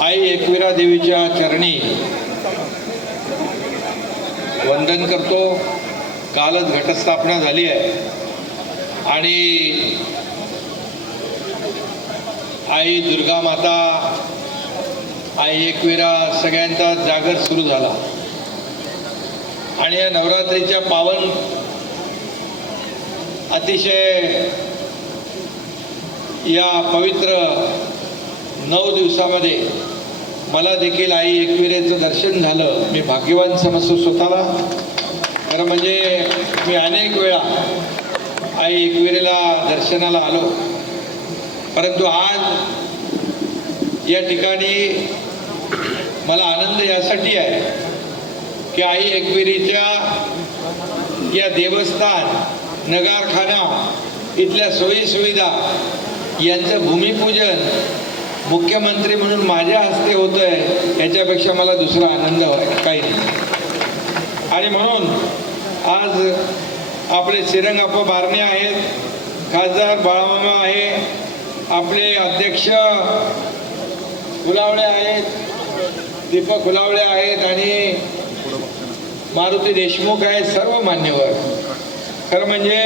आई एकविरा देवीच्या चरणी वंदन करतो। कालच घटस्थापना झाली आहे आणि आई दुर्गा माता, आई एकविरा सगळ्यांचा जागर सुरू झाला आणि या नवरात्रीच्या पावन अतिशय या पवित्र 9 दिवसामध्ये मला देखील आई एकविरेचं दर्शन झालं। मी भाग्यवान समजतो स्वतःला। खरं म्हणजे मी अनेक वेळा आई एकविरेला दर्शनाला आलो, परंतु आज या ठिकाणी मला आनंद यासाठी आहे की आई एकविरीच्या या देवस्थान, नगारखाना, इथल्या सोयीसुविधा यांचं भूमिपूजन मुख्यमंत्री म्हणून माझ्या हस्ते होतंय, याच्यापेक्षा मला दुसरा आनंद काही नाही। आणि म्हणून आज आपले श्रीरंगाप्पा बारणे आहेत, खासदार बाळामामा आहे, आपले अध्यक्ष फुलावळे आहेत, दीपक फुलावळे आहेत आणि मारुती देशमुख आहेत, सर्व मान्यवर। खरं म्हणजे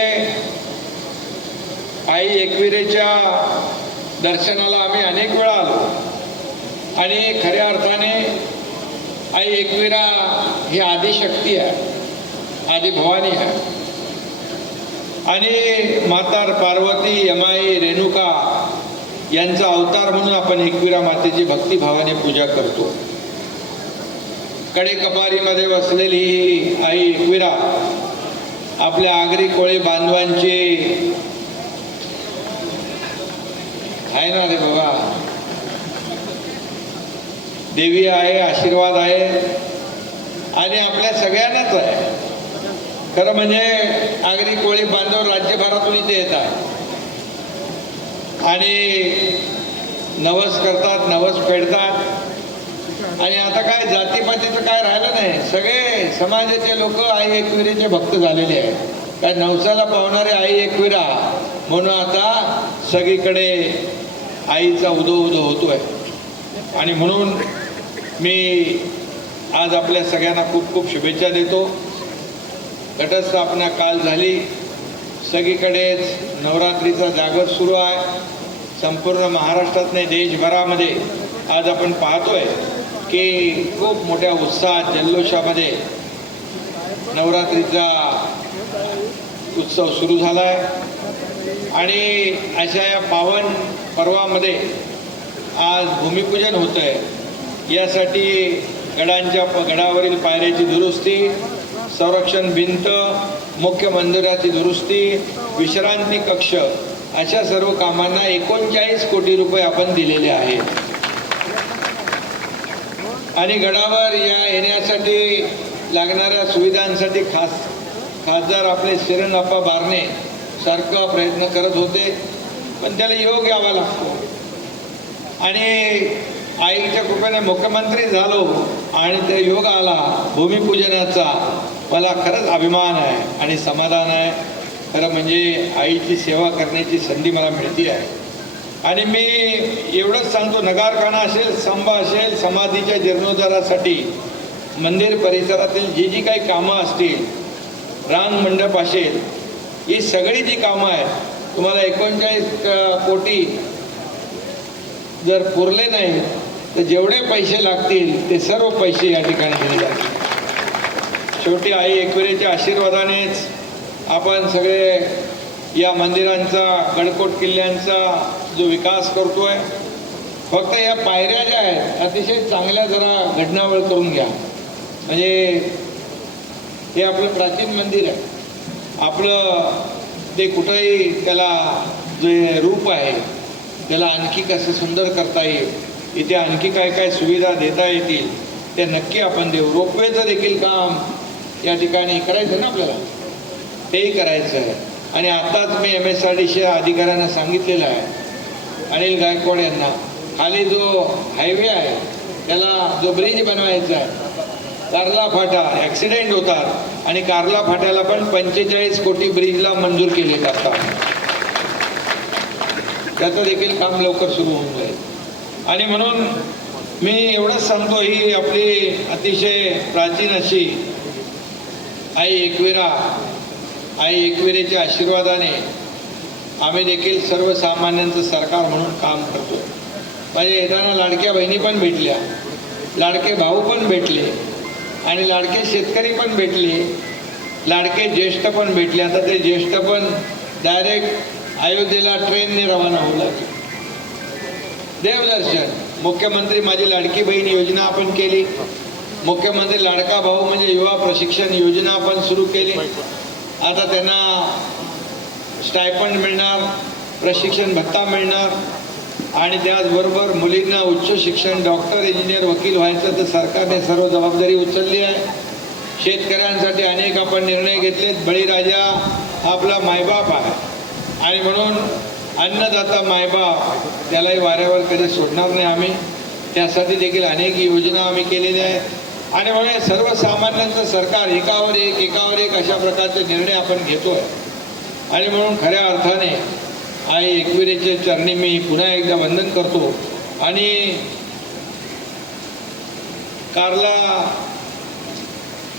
आई एकविरेच्या दर्शनाला आम्ही अनेक वेळा आलो आणि खऱ्या अर्थाने आई एकविरा ही आदिशक्ती आहे, आदिभवानी आहे आणि माता पार्वती, यमाई, रेणुका यांचा अवतार म्हणून आपण एकविरा मातेची भक्तिभावाने पूजा करतो। कडेकपारीमध्ये बसलेली ही आई एकविरा आपल्या आगरी कोळी बांधवांची आहे ना रे बाबा, देवी आहे, आशीर्वाद आहे आणि आपल्या सगळ्यांनाच आहे। खरं म्हणजे आगरी कोळी बांधव राज्यभरातून इथे येत आहे आणि नवस करतात, नवस फेडतात आणि आता काय जातीपातीचं काय राहिलं नाही, सगळे समाजाचे लोक आई एकविरेचे भक्त झालेले आहेत। काय नवसाला पावणारे आई एकविरा म्हणून आता सगळीकडे आईचा उदो उदो होतोय आणि म्हणून मी आज आपल्या सगळ्यांना खूप खूप शुभेच्छा देतो। घटस्थापना काल झाली, सगळीकडेच नवरात्रीचा जागर सुरू आहे। संपूर्ण महाराष्ट्रात नाही, देशभरामध्ये आज आपण पाहतोय की खूप मोठ्या उत्साहात, जल्लोषामध्ये नवरात्रीचा उत्सव सुरू झाला आहे आणि अशा या पावन पर्वामध्ये आज भूमिपूजन होतं आहे। यासाठी गडावरील पायऱ्याची दुरुस्ती, संरक्षण भिंत, मुख्य मंदिराची दुरुस्ती, विश्रांती कक्ष अशा सर्व कामांना 39 कोटी रुपये आपण दिलेले आहेत आणि गडावर येण्यासाठी लागणाऱ्या सुविधांसाठी खासदार आपले श्रीरंगाप्पा बारणे सारखा प्रयत्न करत होते, पण त्याला योग यावा लागतो आणि आईच्या कृपेने मुख्यमंत्री झालो आणि ते योग आला भूमिपूजनाचा। मला खरंच अभिमान आहे आणि समाधान आहे। खरं म्हणजे आईची सेवा करण्याची संधी मला मिळते आहे आणि मी एवढंच सांगतो, नगारखाना असेल, स्तंभ असेल, समाधीच्या जीर्णोद्धारासाठी मंदिर परिसरातील जी काही कामं असतील, रांग मंडप असेल, ही सगळी जी कामं आहेत, तुम्हाला 39 कोटी जर पुरले नाही तर जेवढे पैसे लागतील ते सर्व पैसे या ठिकाणी दिले जातील। शेवटी आई एकविरेच्या आशीर्वादानेच आपण सगळे या मंदिरांचा, गडकोट किल्ल्यांचा जो विकास करतोय। फक्त या पायऱ्या ज्या आहेत अतिशय चांगल्या जरा घडणावळ करून घ्या, म्हणजे हे आपलं प्राचीन मंदिर आहे, आपलं ते कुठंही त्याला जे रूप आहे त्याला आणखी कसं सुंदर करता येईल, इथे आणखी काय काय सुविधा देता येतील ते नक्की आपण देऊ। रोपवेचं देखील काम या ठिकाणी करायचं ना आपल्याला, तेही करायचं आहे आणि आताच मी MSRDC अधिकाऱ्यांना सांगितलेलं आहे, अनिल गायकवाड यांना, खाली जो हायवे आहे त्याला जो ब्रिज बनवायचा आहे कार्ला फाटा ॲक्सिडेंट होतात आणि कार्ला फाट्याला पण 45 कोटी ब्रिजला मंजूर केले जातात. त्याचं देखील काम लवकर सुरू होऊन जाईल. आणि म्हणून मी एवढंच सांगतो, ही आपली अतिशय प्राचीन अशी आई एकविरेच्या आशीर्वादाने आम्ही देखील सर्वसामान्यांचं सरकार म्हणून काम करतो. माझ्या येताना लाडक्या बहिणी पण भेटल्या, लाडके भाऊ पण भेटले आणि लाडके शेतकरी पण भेटले, लाडके ज्येष्ठ पण भेटले. आता ते ज्येष्ठ पण डायरेक्ट अयोध्येला ट्रेनने रवाना होऊ लागले. देवदर्शन. मुख्यमंत्री माझी लाडकी बहीण योजना आपण केली. मुख्यमंत्री लाडका भाऊ म्हणजे युवा प्रशिक्षण योजना आपण सुरू केली. आता त्यांना स्टायपंड मिळणार, प्रशिक्षण भत्ता मिळणार आणि त्याचबरोबर मुलींना उच्च शिक्षण, डॉक्टर, इंजिनियर, वकील व्हायचं तर सरकारने सर्व जबाबदारी उचलली आहे. शेतकऱ्यांसाठी अनेक आपण निर्णय घेतलेत. बळीराजा हा आपला मायबाप आहे आणि म्हणून अन्नदाता मायबाप त्यालाही वाऱ्यावर कधी सोडणार नाही आम्ही. त्यासाठी देखील अनेक योजना आम्ही केलेल्या आहेत आणि म्हणून सर्वसामान्यांचं सरकार एकावर एक अशा प्रकारचे निर्णय आपण घेतोय. आणि म्हणून खऱ्या अर्थाने आई एकविरेच्या चरणी मी पुन्हा एकदा वंदन करतो. आणि कार्ला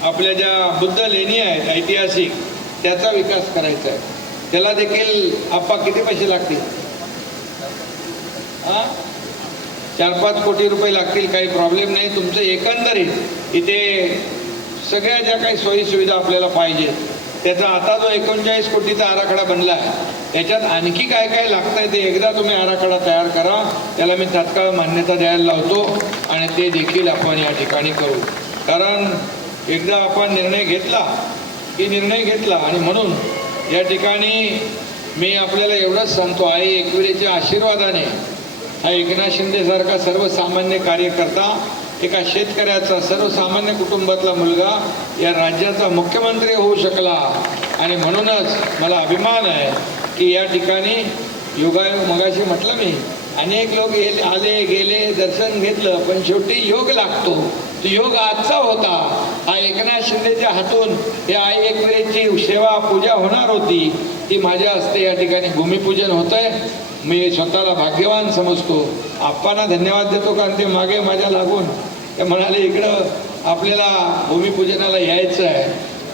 आपल्या ज्या बुद्ध लेणी आहेत ऐतिहासिक, त्याचा विकास करायचा आहे. त्याला देखील आप्पा किती पैसे लागतील? 4-5 कोटी रुपये लागतील. काही प्रॉब्लेम नाही. तुमचं एकंदरीत इथे सगळ्या ज्या काही सोयीसुविधा आपल्याला पाहिजेत त्याचा आता जो 39 कोटीचा आराखडा बनला आहे त्याच्यात आणखी काय काय लागतंय ते एकदा तुम्ही आराखडा तयार करा. त्याला मी तात्काळ मान्यता द्यायला लावतो आणि ते देखील आपण या ठिकाणी करू. कारण एकदा आपण निर्णय घेतला की निर्णय घेतला. आणि म्हणून या ठिकाणी मी आपल्याला एवढंच सांगतो, आई एकविरेच्या आशीर्वादाने हा एकनाथ शिंदेसारखा सर्वसामान्य कार्यकर्ता, एका शेतकऱ्याचा, सर्वसामान्य कुटुंबातला मुलगा या राज्याचा मुख्यमंत्री होऊ शकला. आणि म्हणूनच मला अभिमान आहे की या ठिकाणी योगायोग, मगाशी म्हटलं मी, अनेक लोक आले गेले, दर्शन घेतलं, पण शेवटी योग लागतो. तो योग आजचा होता. हा एकनाथ शिंदेच्या हातून या आई एकविरेची सेवा पूजा होणार होती, ती माझ्या हस्ते या ठिकाणी भूमिपूजन होतंय. मी स्वतःला भाग्यवान समजतो. आप्पांना धन्यवाद देतो कारण ते मागे माझ्या लागून ते म्हणाले इकडं आपल्याला भूमिपूजनाला यायचं आहे,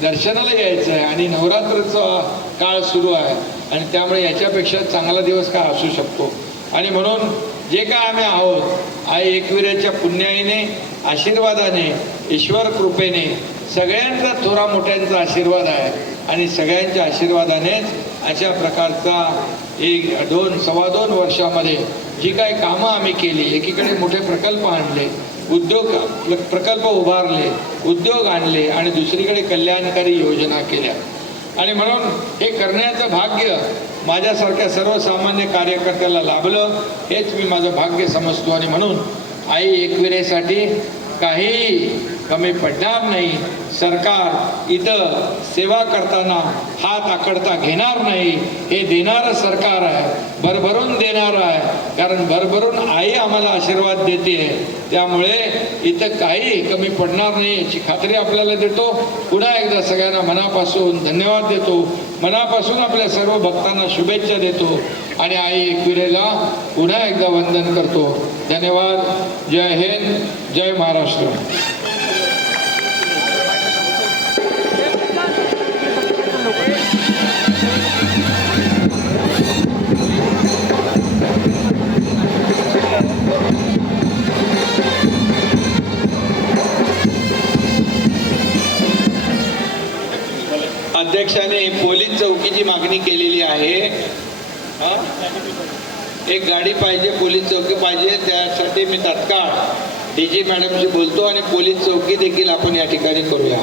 दर्शनाला यायचं आहे आणि नवरात्रचा काळ सुरू आहे आणि त्यामुळे याच्यापेक्षा चांगला दिवस काय असू शकतो. आणि म्हणून जे काय आम्ही आहोत आई एकविरेच्या पुण्याईने, आशीर्वादाने, ईश्वर कृपेने, सगळ्यांचा थोरा मोठ्यांचा आशीर्वाद आहे आणि सगळ्यांच्या आशीर्वादानेच अशा प्रकारचा 1-2 वर्षामध्ये जी काही कामं आम्ही केली, एकीकडे मोठे प्रकल्प आणले, उद्योग प्रकल्प उभारले, उद्योग आणले आणि दुसरीकडे कल्याणकारी योजना केल्या. आणि म्हणून हे करण्याचं भाग्य माझ्यासारख्या सर्वसामान्य कार्यकर्त्याला लाभलं, हेच मी माझं भाग्य समजतो. आणि म्हणून आई एकविरेसाठी काही कमी पडणार नाही. सरकार इथं सेवा करताना हात आखडता घेणार नाही. हे देणारं सरकार आहे, भरभरून देणारं आहे. कारण भरभरून आई आम्हाला आशीर्वाद देते, त्यामुळे इथं काही कमी पडणार नाही याची खात्री आपल्याला देतो. पुन्हा एकदा सगळ्यांना मनापासून धन्यवाद देतो, मनापासून आपल्या सर्व भक्तांना शुभेच्छा देतो आणि आई एकविरेला पुन्हा एकदा वंदन करतो. धन्यवाद. जय हिंद, जय महाराष्ट्र. अध्यक्षाने पोलीस चौकीची मागणी केलेली आहे. एक गाडी पाहिजे, पोलीस चौकी पाहिजे. त्यासाठी मी तात्काळ DG मॅडमशी बोलतो आणि पोलीस चौकी देखील आपण या ठिकाणी करूया.